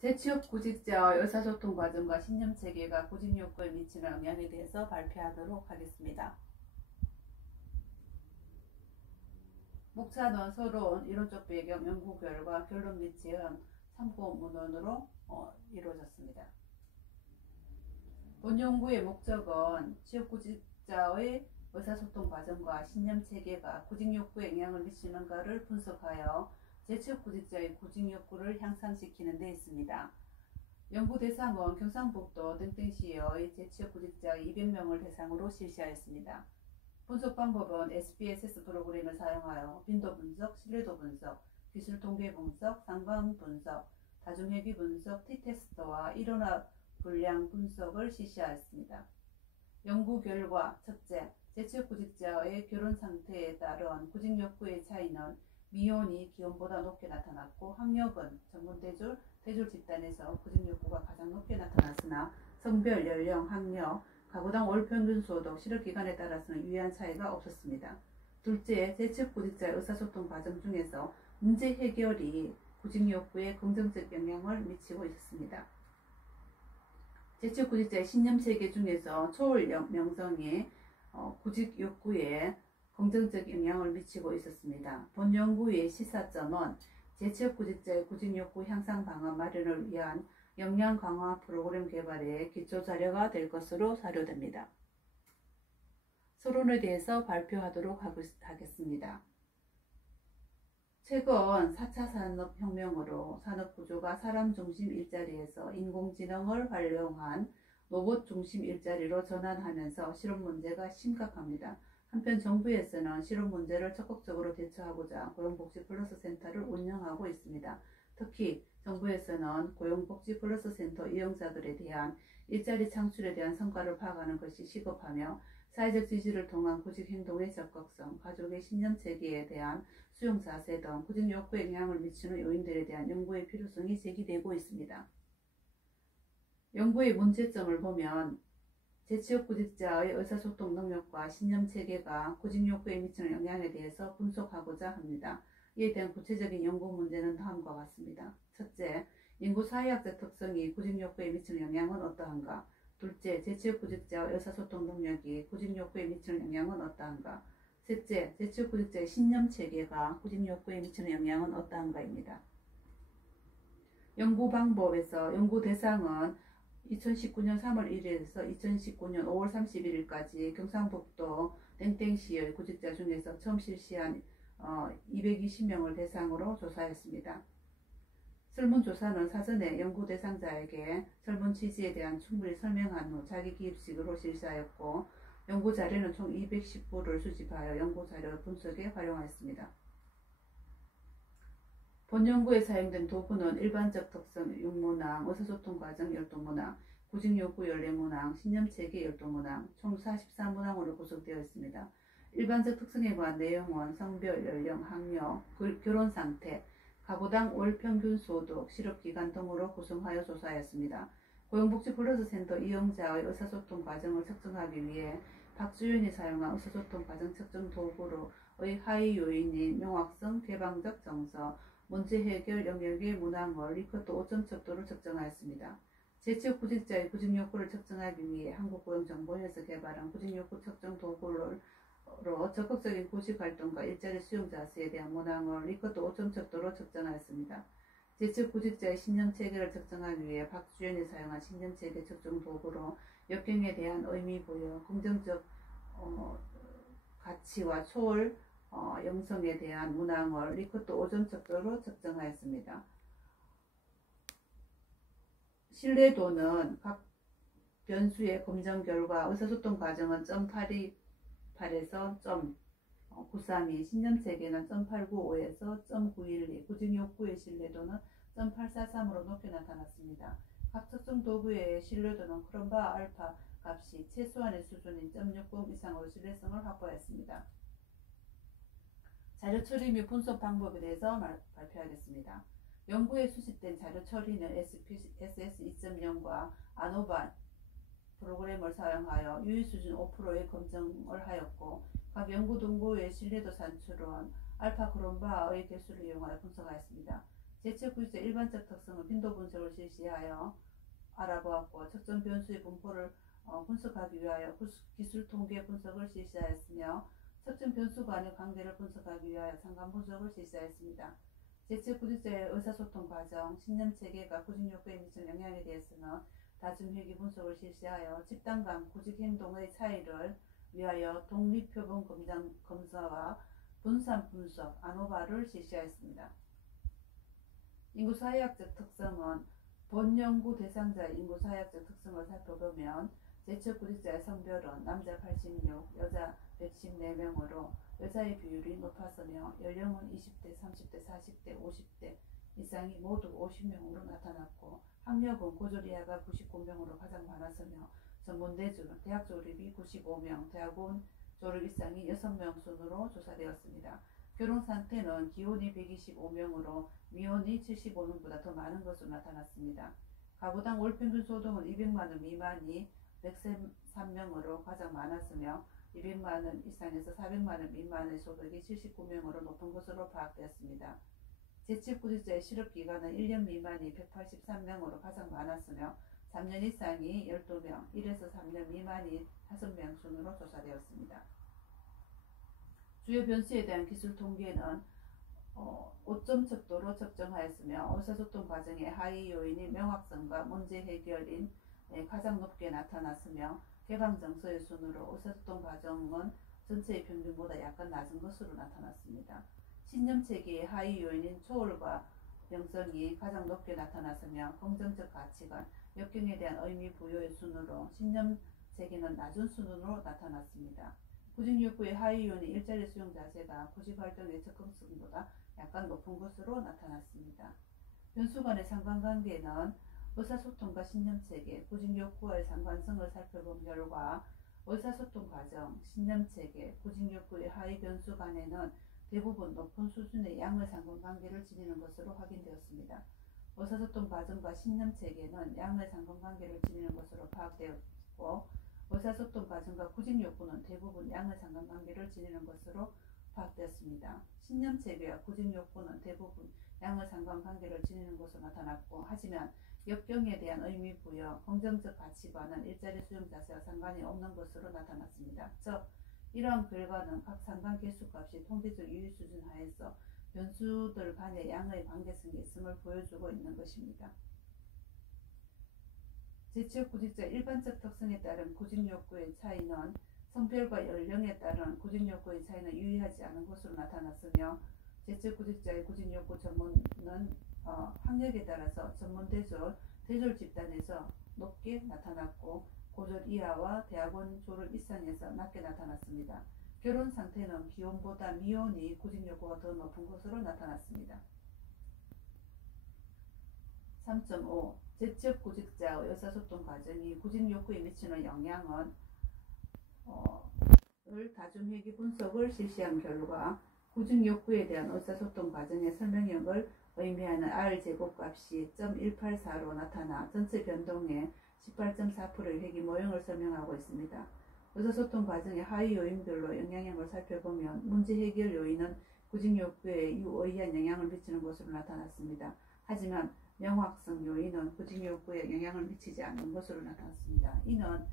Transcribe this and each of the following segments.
재취업 구직자의 의사소통 과정과 신념체계가 구직욕구에 미치는 영향에 대해서 발표하도록 하겠습니다. 목차는 서론, 이론적 배경, 연구 결과, 결론 및 제언, 참고 문헌으로 이루어졌습니다. 본 연구의 목적은 취업구직자의 의사소통 과정과 신념체계가 구직욕구에 영향을 미치는가를 분석하여 재취업구직자의 구직욕구를 향상시키는 데 있습니다. 연구 대상은 경상북도 땡땡시의 재취업구직자 200명을 대상으로 실시하였습니다. 분석 방법은 SPSS 프로그램을 사용하여 빈도 분석, 신뢰도 분석, 기술 통계 분석, 상관 분석, 다중회귀 분석, T-테스트와 일원화 분량 분석을 실시하였습니다. 연구 결과 첫째, 재취업구직자의 결혼 상태에 따른 구직욕구의 차이는 미혼이 기혼보다 높게 나타났고 학력은 전문대졸, 대졸 집단에서 구직욕구가 가장 높게 나타났으나 성별, 연령, 학력, 가구당 월 평균 소득, 실업기간에 따라서는 유의한 차이가 없었습니다. 둘째, 재취업구직자의 의사소통 과정 중에서 문제 해결이 구직욕구에 긍정적 영향을 미치고 있었습니다. 재취업구직자의 신념체계 중에서 초월 명성이 구직욕구에 긍정적 영향을 미치고 있었습니다. 본 연구의 시사점은 재취업구직자의 구직욕구 향상 방안 마련을 위한 역량 강화 프로그램 개발의 기초 자료가 될 것으로 사료됩니다. 서론에 대해서 발표하도록 하겠습니다. 최근 4차 산업혁명으로 산업구조가 사람 중심 일자리에서 인공지능을 활용한 로봇 중심 일자리로 전환하면서 실업 문제가 심각합니다. 한편 정부에서는 실업 문제를 적극적으로 대처하고자 고용복지 플러스 센터를 운영하고 있습니다. 특히 정부에서는 고용복지 플러스 센터 이용자들에 대한 일자리 창출에 대한 성과를 파악하는 것이 시급하며 사회적 지지를 통한 구직 행동의 적극성, 가족의 신념체계에 대한 수용 자세 등 구직 욕구에 영향을 미치는 요인들에 대한 연구의 필요성이 제기되고 있습니다. 연구의 문제점을 보면 재취업구직자의 의사소통 능력과 신념체계가 구직욕구에 미치는 영향에 대해서 분석하고자 합니다. 이에 대한 구체적인 연구 문제는 다음과 같습니다. 첫째, 인구 사회학적 특성이 구직욕구에 미치는 영향은 어떠한가? 둘째, 재취업구직자의 의사소통 능력이 구직욕구에 미치는 영향은 어떠한가? 셋째, 재취업구직자의 신념체계가 구직욕구에 미치는 영향은 어떠한가입니다. 연구 방법에서 연구 대상은 2019년 3월 1일에서 2019년 5월 31일까지 경상북도 땡땡시의 구직자 중에서 처음 실시한 220명을 대상으로 조사했습니다. 설문조사는 사전에 연구 대상자에게 설문 취지에 대한 충분히 설명한 후 자기 기입식으로 실시하였고 연구 자료는 총 210부를 수집하여 연구 자료 분석에 활용하였습니다. 본 연구에 사용된 도구는 일반적 특성 6문항, 의사소통 과정 12문항, 구직욕구 14문항, 신념체계 12문항, 총 44문항으로 구성되어 있습니다. 일반적 특성에 관한 내용은 성별, 연령, 학력, 결혼 상태, 가구당 월 평균 소득, 실업기간 등으로 구성하여 조사하였습니다. 고용복지 플러스 센터 이용자의 의사소통 과정을 측정하기 위해 박주연이 사용한 의사소통 과정 측정 도구로의 하위 요인인 명확성, 개방적 정서, 문제 해결 영역의 문항을 리커트 5점 척도로 측정하였습니다. 재취업구직자의 구직욕구를 측정하기 위해 한국고용정보회에서 개발한 구직욕구 측정 도구로 적극적인 구직활동과 일자리 수용 자세에 대한 문항을 리커트 5점 척도로 측정하였습니다. 재취업구직자의 신념체계를 측정하기 위해 박주연이 사용한 신념체계 측정 도구로 역경에 대한 의미 부여, 긍정적 가치와 초월 영성에 대한 문항을 리커트 5점 척도로 측정하였습니다. 신뢰도는 각 변수의 검정 결과 의사소통 과정은 0.828에서 0.932, 신념체계는 0.895에서 0.912, 구직욕구의 신뢰도는 0.843으로 높게 나타났습니다. 각 측정 도구의 신뢰도는 크롬바 알파 값이 최소한의 수준인 0.60 이상으로 신뢰성을 확보했습니다. 자료 처리 및 분석 방법에 대해서 발표하겠습니다. 연구에 수집된 자료 처리는 SPSS 2.0과 아노바 프로그램을 사용하여 유의 수준 5%의 검증을 하였고 각 연구 동구의 신뢰도 산출은 알파 크롬바의 개수를 이용하여 분석하였습니다. 재취업 구직자의 일반적 특성은 빈도 분석을 실시하여 알아보았고 측정 변수의 분포를 분석하기 위하여 기술 통계 분석을 실시하였으며 측정 변수 간의 관계를 분석하기 위하여 상관 분석을 실시하였습니다. 재취업 구직자의 의사소통 과정, 신념 체계가 구직 욕구에 미치는 영향에 대해서는 다중회귀 분석을 실시하여 집단 간 구직 행동의 차이를 위하여 독립표본 검사와 분산 분석, 아노바를 실시하였습니다. 인구사회학적 특성은 본 연구 대상자의 인구사회학적 특성을 살펴보면 재취업 구직자의 성별은 남자 86, 여자 114명으로 여자의 비율이 높았으며 연령은 20대, 30대, 40대, 50대 이상이 모두 50명으로 나타났고 학력은 고졸 이하가 99명으로 가장 많았으며 전문대졸, 대학 졸업이 95명, 대학원 졸업 이상이 6명 순으로 조사되었습니다. 결혼 상태는 기혼이 125명으로 미혼이 75명보다 더 많은 것으로 나타났습니다. 가구당 월평균 소득은 200만원 미만이 103명으로 가장 많았으며 200만원 이상에서 400만원 미만의 소득이 79명으로 높은 것으로 파악되었습니다. 재취업 구직자의 실업기간은 1년 미만이 183명으로 가장 많았으며 3년 이상이 12명, 1에서 3년 미만이 5명 순으로 조사되었습니다. 주요 변수에 대한 기술 통계는 5점 척도로 측정하였으며 의사소통 과정의 하위 요인이 명확성과 문제 해결인 가장 높게 나타났으며 개방정서의 순으로 의사소통 과정은 전체의 평균보다 약간 낮은 것으로 나타났습니다. 신념체계의 하위 요인인 초월과 명성이 가장 높게 나타났으며 긍정적 가치관, 역경에 대한 의미 부여의 순으로 신념체계는 낮은 순으로 나타났습니다. 구직욕구의 하위 요인인 일자리 수용 자세가 구직활동의 적극성보다 약간 높은 것으로 나타났습니다. 변수 간의 상관관계는 의사소통과 신념체계, 구직욕구와의 상관성을 살펴본 결과 의사소통 과정, 신념체계, 구직욕구의 하위 변수 간에는 대부분 높은 수준의 양의 상관관계를 지니는 것으로 확인되었습니다. 의사소통 과정과 신념체계는 양의 상관관계를 지니는 것으로 파악되었고 의사소통 과정과 구직욕구는 대부분 양의 상관관계를 지니는 것으로 파악되었습니다. 신념체계와 구직욕구는 대부분 양의 상관관계를 지니는 것으로 나타났고 하지만 역경에 대한 의미 부여, 긍정적 가치관은 일자리 수용 자세와 상관이 없는 것으로 나타났습니다. 즉, 이러한 결과는 각 상관 개수값이 통계적 유의 수준 하에서 변수들 간의 양의 관계성이 있음을 보여주고 있는 것입니다. 재취업 구직자의 일반적 특성에 따른 구직욕구의 차이는 성별과 연령에 따른 구직욕구의 차이는 유의하지 않은 것으로 나타났으며 재취업 구직자의 구직욕구 전문은 학력에 따라서 전문대졸, 대졸 집단에서 높게 나타났고 고졸 이하와 대학원 졸업 이상에서 낮게 나타났습니다. 결혼 상태는 기혼보다 미혼이 구직욕구가 더 높은 것으로 나타났습니다. 3.5. 재취업 구직자의 의사소통 과정이 구직욕구에 미치는 영향은 다중회귀 분석을 실시한 결과 구직욕구에 대한 의사소통 과정의 설명력을 의미하는 R제곱값이 0.184로 나타나 전체 변동의 18.4%의 회귀 모형을 설명하고 있습니다. 의사소통 과정의 하위 요인별로 영향력을 살펴보면 문제 해결 요인은 구직욕구에 유의한 영향을 미치는 것으로 나타났습니다. 하지만 명확성 요인은 구직욕구에 영향을 미치지 않는 것으로 나타났습니다. 이는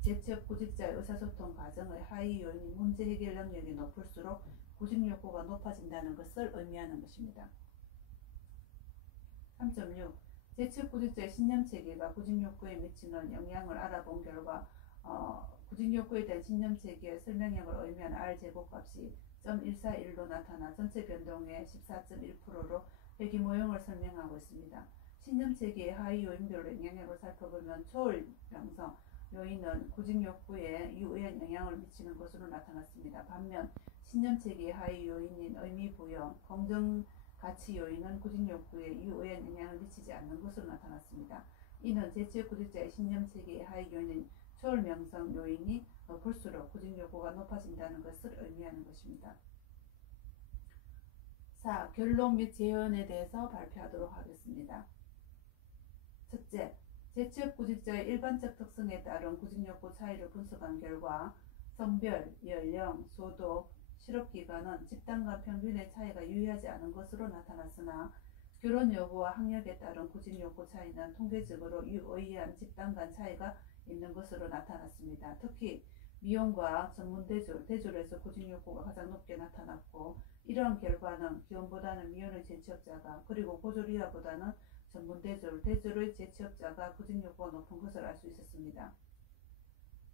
재취업 구직자의 의사소통 과정의 하위 요인인 문제 해결 능력이 높을수록 구직욕구가 높아진다는 것을 의미하는 것입니다. 3.6. 재취업 구직자의 신념체계가 구직욕구에 미치는 영향을 알아본 결과 구직욕구에 대한 신념체계의 설명력을 의미하는 R제곱값이 0.141로 나타나 전체 변동의 14.1%로 회귀 모형을 설명하고 있습니다. 신념체계의 하위 요인별로 영향력을 살펴보면 초월 명성 요인은 구직욕구에 유의한 영향을 미치는 것으로 나타났습니다. 반면 신념체계의 하위 요인인 의미부여, 긍정가치 요인은 구직욕구에 유의한 영향을 미치지 않는 것으로 나타났습니다. 이는 재취업 구직자의 신념체계의 하위 요인인 초월명성 요인이 높을수록 구직욕구가 높아진다는 것을 의미하는 것입니다. 4. 결론 및 재현에 대해서 발표하도록 하겠습니다. 첫째, 재취업 구직자의 일반적 특성에 따른 구직욕구 차이를 분석한 결과 성별, 연령, 소득, 실업기간은 집단 간 평균의 차이가 유의하지 않은 것으로 나타났으나 결혼 여부와 학력에 따른 구직 욕구 차이는 통계적으로 유의미한 집단 간 차이가 있는 것으로 나타났습니다. 특히 미용과 전문대졸, 대졸에서 구직 욕구가 가장 높게 나타났고, 이러한 결과는 기혼보다는 미혼의 재취업자가, 그리고 고졸 이하보다는 전문대졸, 대졸의 재취업자가 구직 욕구가 높은 것을 알 수 있었습니다.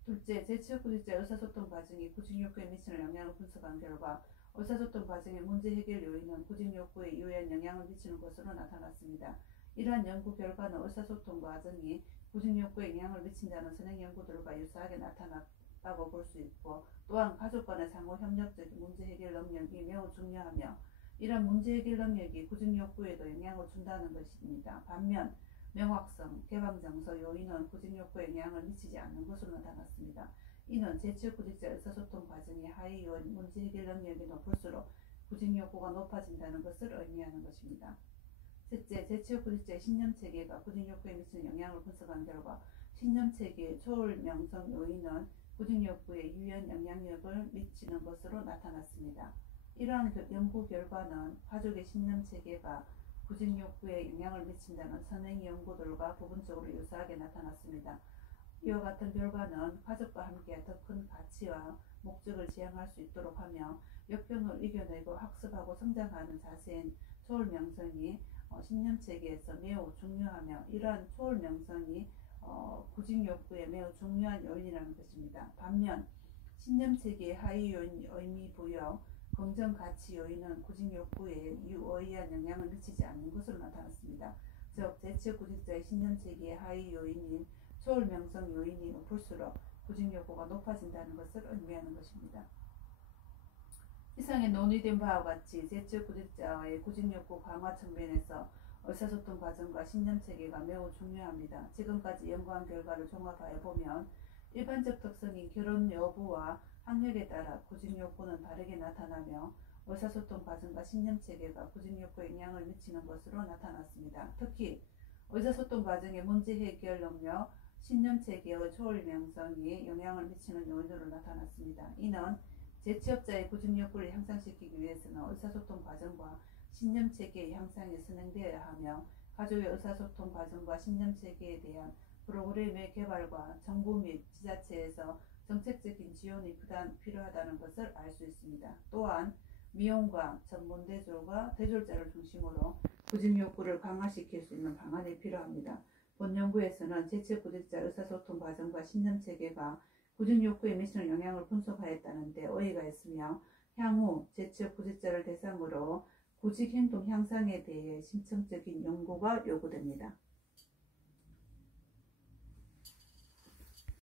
둘째, 재취업 구직자 의사소통 과정이 구직 욕구에 미치는 영향을 분석한 결과 의사소통 과정의 문제 해결 요인은 구직 욕구에 유의한 영향을 미치는 것으로 나타났습니다. 이러한 연구 결과는 의사소통 과정이 구직 욕구에 영향을 미친다는 선행 연구들과 유사하게 나타났다고 볼 수 있고, 또한 가족 간의 상호 협력적인 문제 해결 능력이 매우 중요하며, 이런 문제 해결 능력이 구직 욕구에도 영향을 준다는 것입니다. 반면 명확성, 개방정서 요인은 구직 욕구에 영향을 미치지 않는 것으로 나타났습니다. 이는 재취업 구직자 의사소통 과정의 하위 요인, 문제 해결 능력이 높을수록 구직 욕구가 높아진다는 것을 의미하는 것입니다. 셋째, 재취업 구직자의 신념체계가 구직 욕구에 미치는 영향을 분석한 결과 신념체계의 초월 명성 요인은 구직 욕구에 유의한 영향력을 미치는 것으로 나타났습니다. 이러한 연구 결과는 가족의 신념체계가 구직 욕구에 영향을 미친다는 선행 연구들과 부분적으로 유사하게 나타났습니다. 이와 같은 결과는 가족과 함께 더 큰 가치와 목적을 지향할 수 있도록 하며 역병을 이겨내고 학습하고 성장하는 자세인 초월 명성이 신념체계에서 매우 중요하며, 이러한 초월 명성이 구직 욕구에 매우 중요한 요인이라는 것입니다. 반면 신념체계의 하위 요인 의미 부여, 긍정 가치 요인은 구직 욕구에 유의미한 영향을 미치지 않는 것으로 나타났습니다. 즉, 재취업 구직자의 신념체계의 하위 요인인 초월 명성 요인이 높을수록 구직 욕구가 높아진다는 것을 의미하는 것입니다. 이상에 논의된 바와 같이 재취업 구직자의 구직 욕구 강화 측면에서 의사소통 과정과 신념체계가 매우 중요합니다. 지금까지 연구한 결과를 종합하여 보면 일반적 특성인 결혼 여부와 학력에 따라 구직 욕구는 다르게 나타나며, 의사소통 과정과 신념체계가 구직 욕구에 영향을 미치는 것으로 나타났습니다. 특히 의사소통 과정의 문제 해결 능력, 신념체계의 초월 명성이 영향을 미치는 요인으로 나타났습니다. 이는 재취업자의 구직 욕구를 향상시키기 위해서는 의사소통 과정과 신념체계의 향상이 선행되어야 하며, 가족의 의사소통 과정과 신념체계에 대한 프로그램의 개발과 정부 및 지자체에서 정책적인 지원이 필요하다는 것을 알 수 있습니다. 또한 미혼과 전문대졸과 대졸자를 중심으로 구직 욕구를 강화시킬 수 있는 방안이 필요합니다. 본 연구에서는 재취업 구직자 의사소통 과정과 신념체계가 구직 욕구에 미치는 영향을 분석하였다는 데 의의가 있으며, 향후 재취업 구직자를 대상으로 구직 행동 향상에 대해 심층적인 연구가 요구됩니다.